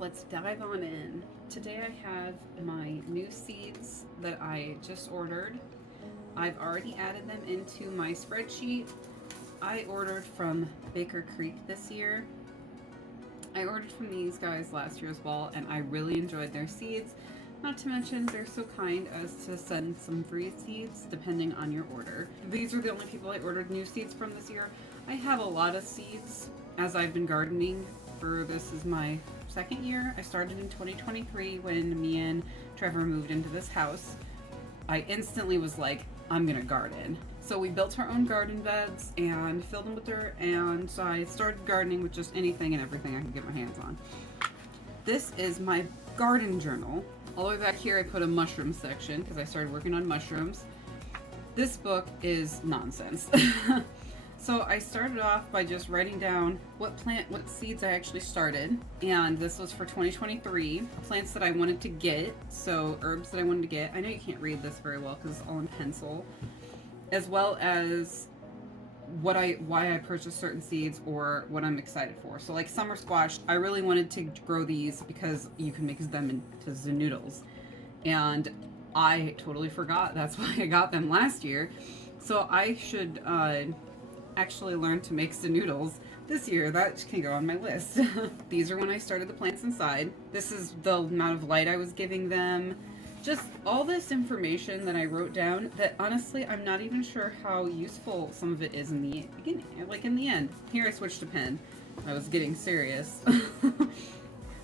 let's dive on in. Today I have my new seeds that I just ordered. I've already added them into my spreadsheet. I ordered from Baker Creek this year. I ordered from these guys last year as well, and I really enjoyed their seeds. Not to mention, they're so kind as to send some free seeds depending on your order. These are the only people I ordered new seeds from this year. I have a lot of seeds as I've been gardening for this is my second year. I started in 2023 when me and Trevor moved into this house. I instantly was like, I'm gonna garden. So we built our own garden beds and filled them with dirt, and so I started gardening with just anything and everything I could get my hands on. This is my garden journal. All the way back here I put a mushroom section because I started working on mushrooms. This book is nonsense. So I started off by just writing down what seeds I actually started, and this was for 2023. Plants that I wanted to get, so herbs that I wanted to get. I know you can't read this very well because it's all in pencil, as well as why I purchased certain seeds or what I'm excited for. So like summer squash, I really wanted to grow these because you can mix them into zonoodles, and I totally forgot. That's why I got them last year. So I should actually learn to make zonoodles this year. That can go on my list. These are when I started the plants inside. This is the amount of light I was giving them. Just all this information that I wrote down that honestly I'm not even sure how useful some of it is in the beginning, like in the end. Here I switched to pen. I was getting serious.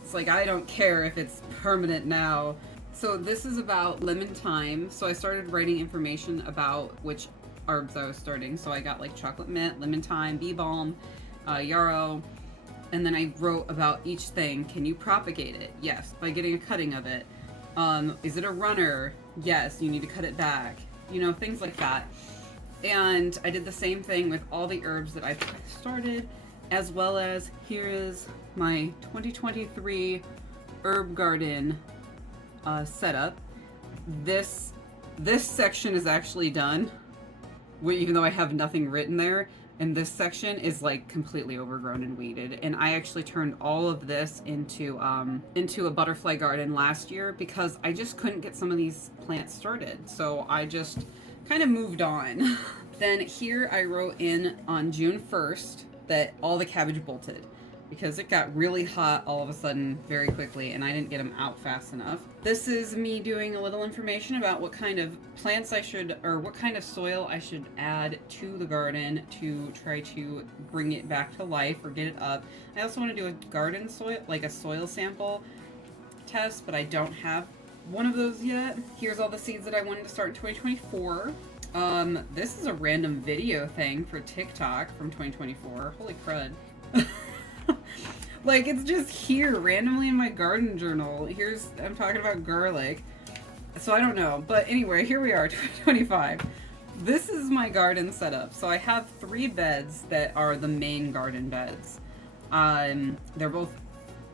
It's like I don't care if it's permanent now. So this is about lemon thyme. So I started writing information about which herbs I was starting. So I got like chocolate mint, lemon thyme, bee balm, yarrow, and then I wrote about each thing. Can you propagate it? Yes, by getting a cutting of it. Is it a runner? Yes, you need to cut it back. You know, things like that. And I did the same thing with all the herbs that I started, as well as here is my 2023 herb garden setup. This section is actually done, even though I have nothing written there. And this section is like completely overgrown and weeded. And I actually turned all of this into a butterfly garden last year because I just couldn't get some of these plants started. So I just kind of moved on. Then here I wrote in on June 1st that all the cabbage bolted because it got really hot all of a sudden very quickly and I didn't get them out fast enough. This is me doing a little information about what kind of plants I should, or what kind of soil I should add to the garden to try to bring it back to life or get it up. I also want to do a garden soil, like a soil sample test, but I don't have one of those yet. Here's all the seeds that I wanted to start in 2024. This is a random video thing for TikTok from 2024. Holy crud. Like, it's just here randomly in my garden journal. I'm talking about garlic. So I don't know. But anyway, here we are, 2025. This is my garden setup. So I have 3 beds that are the main garden beds. They're both,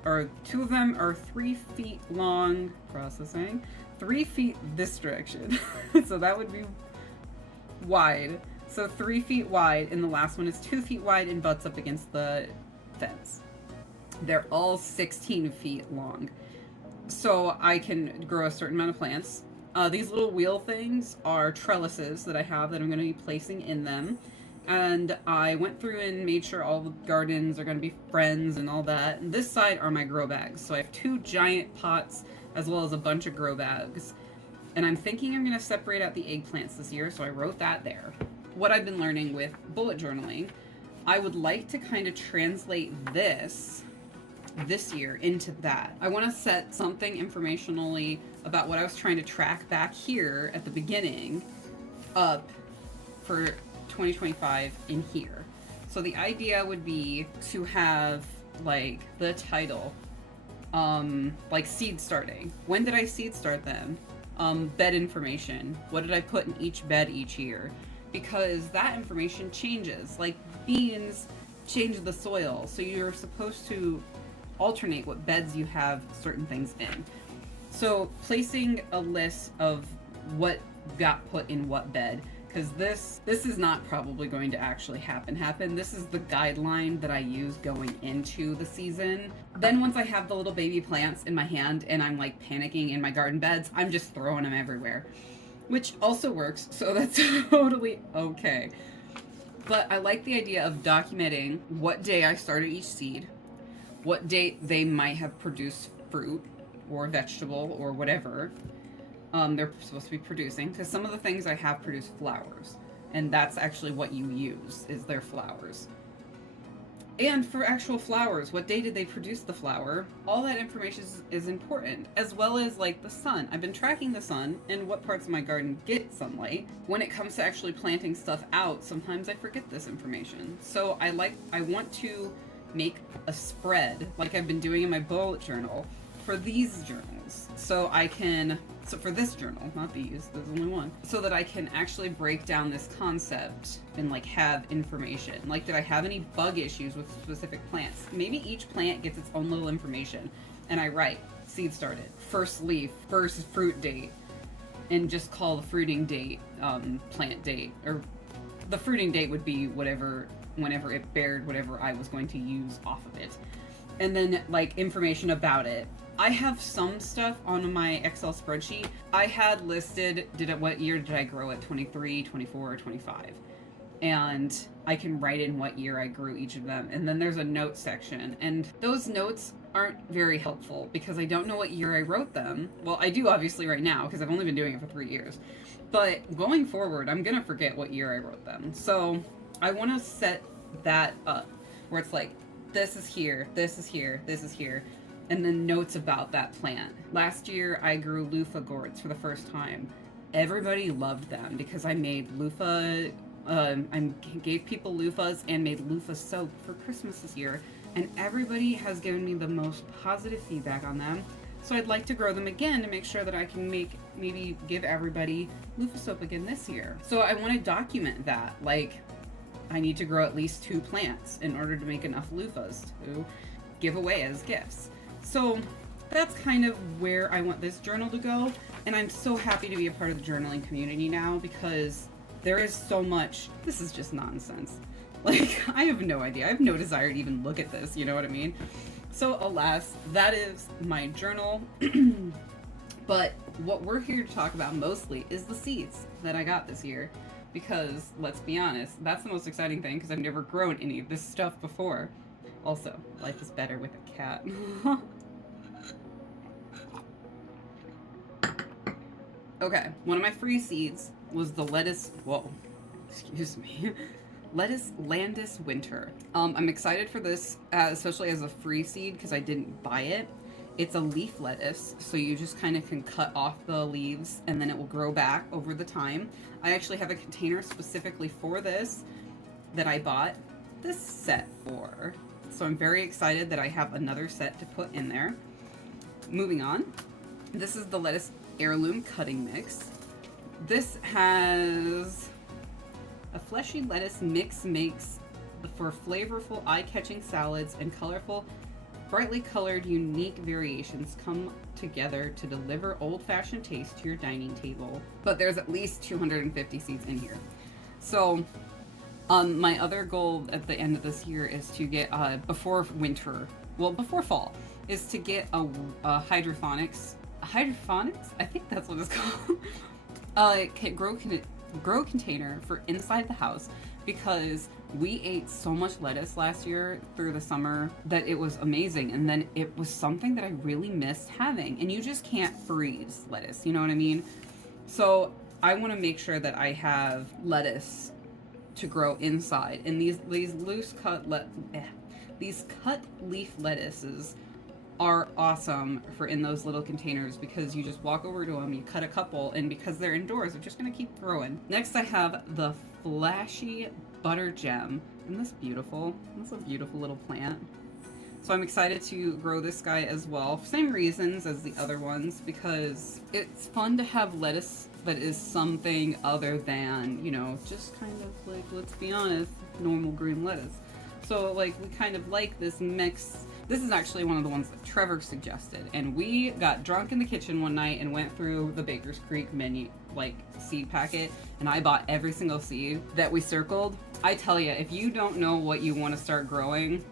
or 2 of them are 3 feet long, processing, 3 feet this direction. So that would be wide. So 3 feet wide, and the last one is 2 feet wide and butts up against the fence. They're all 16 feet long, so I can grow a certain amount of plants. These little wheel things are trellises that I have that I'm going to be placing in them, and I went through and made sure all the gardens are going to be friends and all that. And this side are my grow bags, so I have 2 giant pots as well as a bunch of grow bags, and I'm thinking I'm going to separate out the eggplants this year, so I wrote that there. What I've been learning with bullet journaling, I would like to kind of translate this year into that. I want to set something informationally about what I was trying to track back here at the beginning up for 2025 in here. So the idea would be to have like the title, like seed starting. When did I seed start them? Bed information. What did I put in each bed each year? Because that information changes. Like beans change the soil, so you're supposed to alternate what beds you have certain things in. So placing a list of what got put in what bed because this is not probably going to actually happen. This is the guideline that I use going into the season. Then once I have the little baby plants in my hand and I'm like panicking in my garden beds, I'm just throwing them everywhere, which also works, so that's totally okay. But I like the idea of documenting what day I started each seed, what date they might have produced fruit or vegetable or whatever they're supposed to be producing, because some of the things I have produce flowers, and that's actually what you use, is their flowers. And for actual flowers, what day did they produce the flower? All that information is important, as well as like the sun. I've been tracking the sun and what parts of my garden get sunlight. When it comes to actually planting stuff out, sometimes I forget this information. So I want to make a spread, like I've been doing in my bullet journal, for these journals. So for this journal, not these, there's only one. So that I can actually break down this concept and like have information. Like, did I have any bug issues with specific plants? Maybe each plant gets its own little information. And I write, seed started, first leaf, first fruit date, and just call the fruiting date, plant date. Or the fruiting date would be whenever it bared whatever I was going to use off of it. And then like information about it. I have some stuff on my Excel spreadsheet. I had listed, what year did I grow it? 23, 24, or 25. And I can write in what year I grew each of them. And then there's a note section. And those notes aren't very helpful because I don't know what year I wrote them. Well, I do obviously right now because I've only been doing it for 3 years. But going forward, I'm going to forget what year I wrote them. So I want to set that up where it's like, this is here, this is here, this is here. And then notes about that plant. Last year, I grew loofah gourds for the first time. Everybody loved them because I made loofah, I gave people loofahs and made loofah soap for Christmas this year. And everybody has given me the most positive feedback on them. So I'd like to grow them again to make sure that I can maybe give everybody loofah soap again this year. So I want to document that. Like, I need to grow at least 2 plants in order to make enough loofahs to give away as gifts. So that's kind of where I want this journal to go. And I'm so happy to be a part of the journaling community now because there is so much. This is just nonsense. Like, I have no idea. I have no desire to even look at this. You know what I mean? So alas, that is my journal. But what we're here to talk about mostly is the seeds that I got this year. Because, let's be honest, that's the most exciting thing because I've never grown any of this stuff before. Also, life is better with a cat. Okay, one of my free seeds was the lettuce, lettuce Landis Winter. I'm excited for this, especially as a free seed because I didn't buy it. It's a leaf lettuce, so you just kind of can cut off the leaves and then it will grow back over the time. I actually have a container specifically for this that I bought this set for. So I'm very excited that I have another set to put in there. Moving on, this is the lettuce heirloom cutting mix. This has a fleshy lettuce mix makes for flavorful, eye-catching salads and colorful, brightly colored, unique variations come together to deliver old-fashioned taste to your dining table. But there's at least 250 seeds in here. So my other goal at the end of this year is to get, before fall, is to get a hydroponics, I think that's what it's called, grow container for inside the house, because we ate so much lettuce last year through the summer that it was amazing. And then it was something that I really missed having. And you just can't freeze lettuce, you know what I mean? So I want to make sure that I have lettuce to grow inside. And these cut leaf lettuces are awesome for in those little containers because you just walk over to them, you cut a couple, and because they're indoors, they're just going to keep growing. Next I have the flashy butter gem. Isn't this beautiful? That's a beautiful little plant. So I'm excited to grow this guy as well. For same reasons as the other ones, because it's fun to have lettuce that is something other than, you know, just kind of like, let's be honest, normal green lettuce. So like we kind of like this mix. This is actually one of the ones that Trevor suggested, and we got drunk in the kitchen one night and went through the Baker's Creek menu like seed packet, and I bought every single seed that we circled. I tell you, if you don't know what you want to start growing,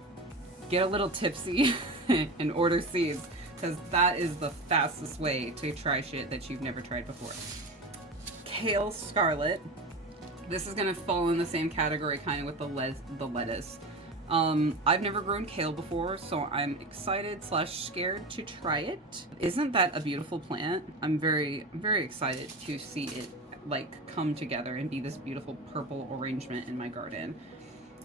get a little tipsy and order seeds, because that is the fastest way to try shit that you've never tried before. Kale Scarlet. This is gonna fall in the same category kind of with the lettuce. I've never grown kale before, so I'm excited / scared to try it. Isn't that a beautiful plant? I'm very, very excited to see it like come together and be this beautiful purple arrangement in my garden.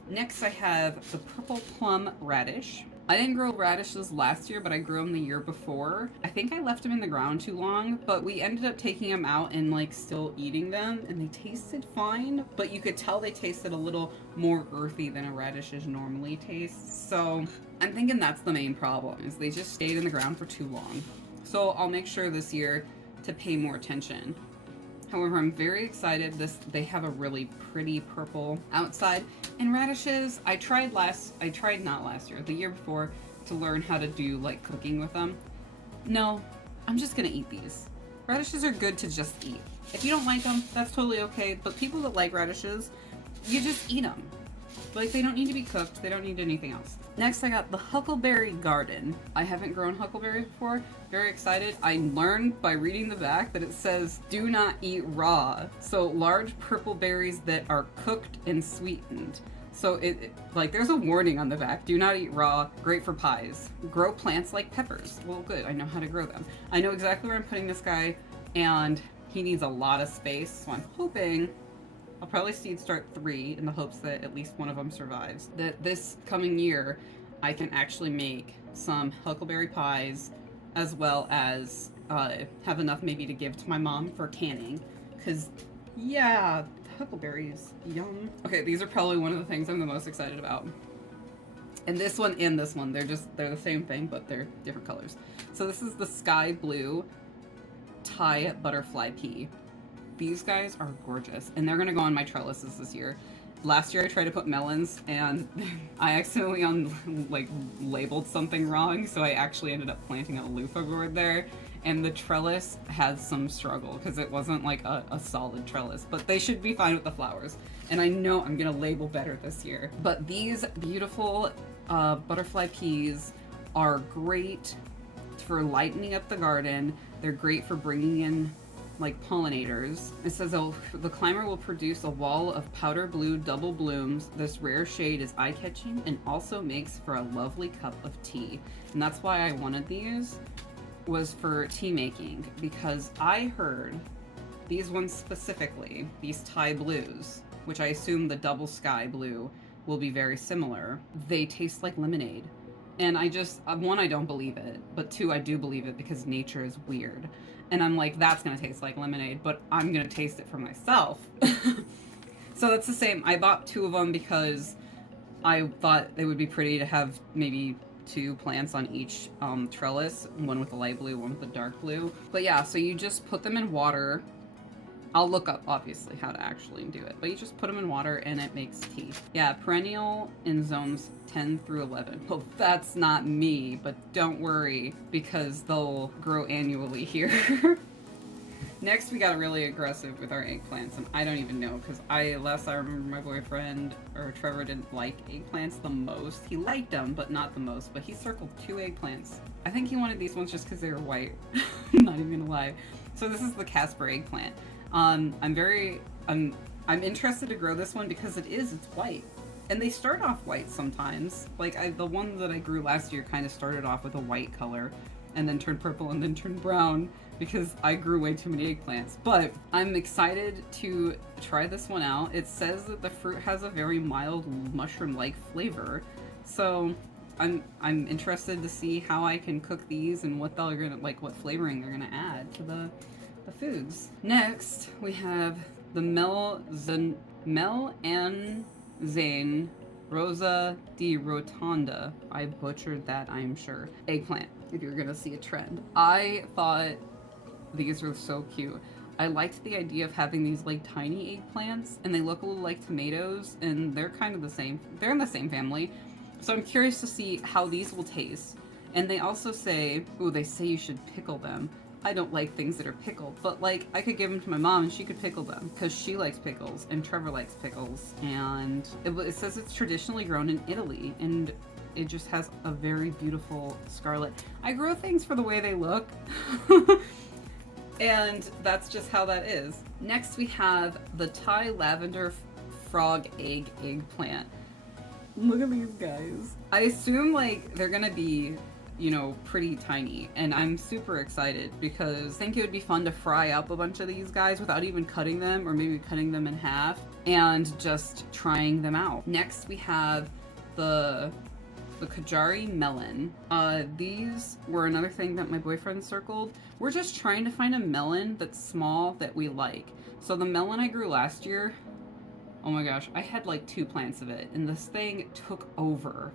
Next I have the purple plum radish. I didn't grow radishes last year, but I grew them the year before. I think I left them in the ground too long, but we ended up taking them out and like still eating them, and they tasted fine, but you could tell they tasted a little more earthy than a radishes normally taste. So I'm thinking that's the main problem, is they just stayed in the ground for too long. So I'll make sure this year to pay more attention. However, I'm very excited. They have a really pretty purple outside. And radishes, I tried not last year, the year before, to learn how to do like cooking with them. No, I'm just gonna eat these. Radishes are good to just eat. If you don't like them, that's totally okay. But people that like radishes, you just eat them. Like, they don't need to be cooked. They don't need anything else. Next, I got the Huckleberry Garden. I haven't grown huckleberries before. Very excited. I learned by reading the back that it says, do not eat raw. So large purple berries that are cooked and sweetened. So like there's a warning on the back. Do not eat raw. Great for pies. Grow plants like peppers. Well, good. I know how to grow them. I know exactly where I'm putting this guy, and he needs a lot of space. So I'm hoping I'll probably seed start 3 in the hopes that at least one of them survives. That this coming year, I can actually make some huckleberry pies, as well as have enough maybe to give to my mom for canning. Because, yeah, huckleberries, yum. Okay, these are probably one of the things I'm the most excited about. And this one, they're the same thing, but they're different colors. So this is the sky blue Thai butterfly pea. These guys are gorgeous, and they're gonna go on my trellises this year. Last year I tried to put melons, and I accidentally labeled something wrong, so I actually ended up planting a loofah gourd there, and the trellis has some struggle because it wasn't like a solid trellis, but they should be fine with the flowers. And I know I'm gonna label better this year. But these beautiful butterfly peas are great for lightening up the garden. They're great for bringing in like pollinators. It says the climber will produce a wall of powder blue double blooms. This rare shade is eye-catching and also makes for a lovely cup of tea. And that's why I wanted these, was for tea making, because I heard these ones specifically, these Thai blues, which I assume the double sky blue will be very similar. They taste like lemonade. And I don't believe it, but 2, I do believe it because nature is weird. And I'm like, that's gonna taste like lemonade, but I'm gonna taste it for myself. So that's the same. I bought 2 of them because I thought they would be pretty to have maybe 2 plants on each trellis, one with the light blue, one with the dark blue. But yeah, so you just put them in water. I'll look up, obviously, how to actually do it. But you just put them in water and it makes tea. Yeah, perennial in zones 10 through 11. Well, that's not me, but don't worry, because they'll grow annually here. Next, we got really aggressive with our eggplants, and I don't even know, because last I remember my boyfriend, or Trevor, didn't like eggplants the most. He liked them, but not the most, but he circled 2 eggplants. I think he wanted these ones just because they were white. I'm not even gonna lie. So this is the Casper eggplant. I'm interested to grow this one because it's white. And they start off white sometimes. Like the one that I grew last year kind of started off with a white color and then turned purple and then turned brown because I grew way too many eggplants. But I'm excited to try this one out. It says that the fruit has a very mild mushroom-like flavor. So I'm interested to see how I can cook these and what what flavoring they're gonna add to the foods. Next, we have the Mel and Zane Rosa di Rotonda. I butchered that, I'm sure. Eggplant, if you're gonna see a trend. I thought these were so cute. I liked the idea of having these like tiny eggplants, and they look a little like tomatoes, and they're kind of the same. They're in the same family. So I'm curious to see how these will taste. And they also say, ooh, they say you should pickle them. I don't like things that are pickled, but like I could give them to my mom and she could pickle them because she likes pickles and Trevor likes pickles. And it says it's traditionally grown in Italy, and it just has a very beautiful scarlet. I grow things for the way they look. And that's just how that is. Next we have the Thai lavender frog eggplant. Look at these guys. I assume like they're gonna be, you know, pretty tiny, and I'm super excited because I think it would be fun to fry up a bunch of these guys without even cutting them, or maybe cutting them in half and just trying them out. Next we have the Kajari melon. These were another thing that my boyfriend circled. We're just trying to find a melon that's small that we like. So the melon I grew last year, oh my gosh, I had like 2 plants of it, and this thing took over.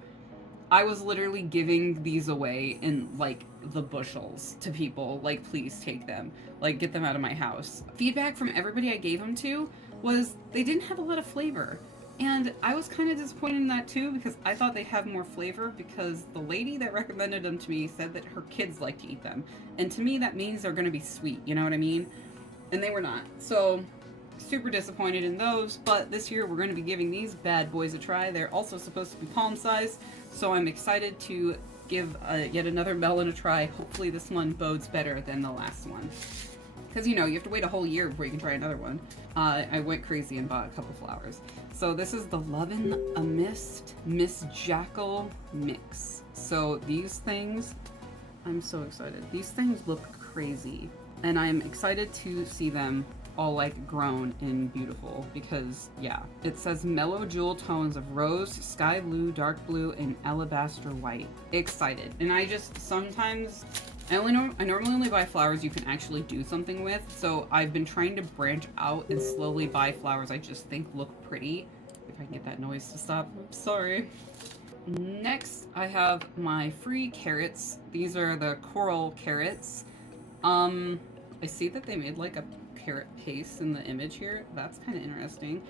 I was literally giving these away in like the bushels to people, like please take them, like get them out of my house. Feedback from everybody I gave them to was they didn't have a lot of flavor. And I was kind of disappointed in that too, because I thought they'd have more flavor, because the lady that recommended them to me said that her kids like to eat them. And to me that means they're gonna be sweet, you know what I mean? And they were not. So super disappointed in those, but this year we're going to be giving these bad boys a try. They're also supposed to be palm size, so I'm excited to give yet another melon a try. Hopefully this one bodes better than the last one, because you know you have to wait a whole year before you can try another one. I went crazy and bought a couple flowers. So this is the Lovin' a Mist Miss Jackal mix. So these things, I'm so excited. These things look crazy, and I'm excited to see them all like grown and beautiful, because yeah, it says mellow jewel tones of rose, sky blue, dark blue, and alabaster white. Excited. And I just sometimes I normally only buy flowers you can actually do something with, so I've been trying to branch out and slowly buy flowers I just think look pretty. If I can get that noise to stop, I'm sorry. Next I have my free carrots. These are the coral carrots. I see that they made like a carrot paste in the image here. That's kind of interesting.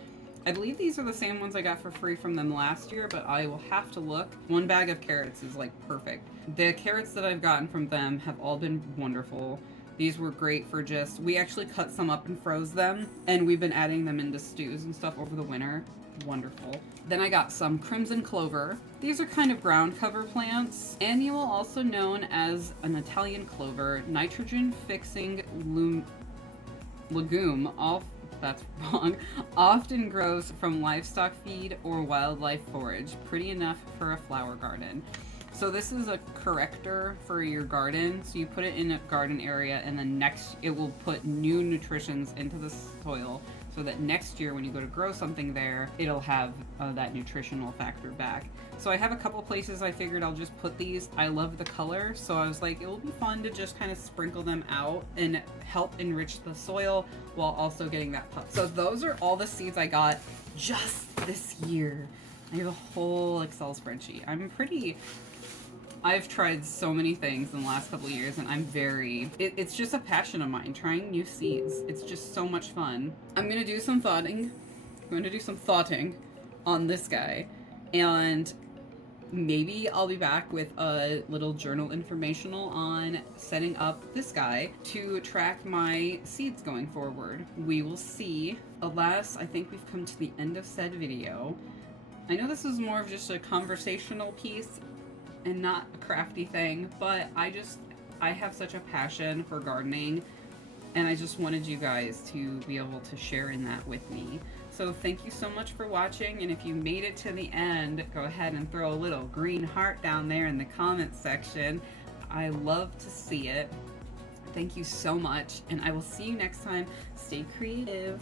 I believe these are the same ones I got for free from them last year, but I will have to look. 1 bag of carrots is like perfect. The carrots that I've gotten from them have all been wonderful. These were great for we actually cut some up and froze them, and we've been adding them into stews and stuff over the winter. Wonderful. Then I got some crimson clover. These are kind of ground cover plants. Annual, also known as an Italian clover, nitrogen fixing legume, that's wrong, often grows from livestock feed or wildlife forage. Pretty enough for a flower garden. So this is a corrector for your garden. So you put it in a garden area, and then it will put new nutritions into the soil, so that next year when you go to grow something there, it'll have that nutritional factor back. So I have a couple places I figured I'll just put these. I love the color, so I was like, it will be fun to just kind of sprinkle them out and help enrich the soil while also getting that puff. So those are all the seeds I got just this year. I have a whole Excel spreadsheet. I've tried so many things in the last couple of years, and it's just a passion of mine, trying new seeds. It's just so much fun. I'm gonna do some thoughting on this guy, and maybe I'll be back with a little journal informational on setting up this guy to track my seeds going forward. We will see. Alas, I think we've come to the end of said video. I know this is more of just a conversational piece and not a crafty thing, but I have such a passion for gardening, and I just wanted you guys to be able to share in that with me. So thank you so much for watching, and if you made it to the end, go ahead and throw a little green heart down there in the comments section. I love to see it. Thank you so much, and I will see you next time. Stay creative.